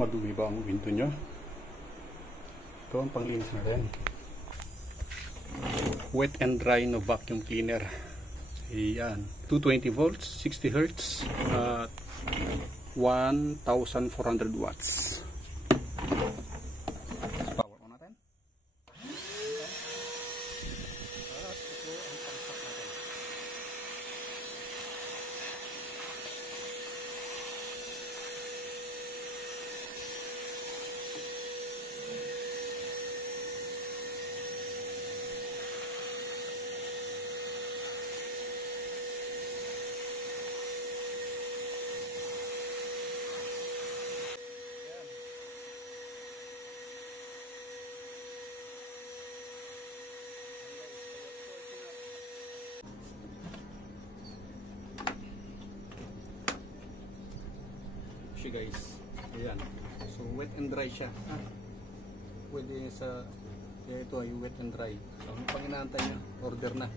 madumi ba ang window nyo. Ito ang panglinis na rin. Wet and dry no vacuum cleaner. Ayan, 220 volts, 60 Hz, 1,400 watts. Power on natin. At ito ang pang-stop natin. Siya guys, ayan, so wet and dry siya, pwede sa, kaya ito ay wet and dry, so ano pang inaantay nyo, order na.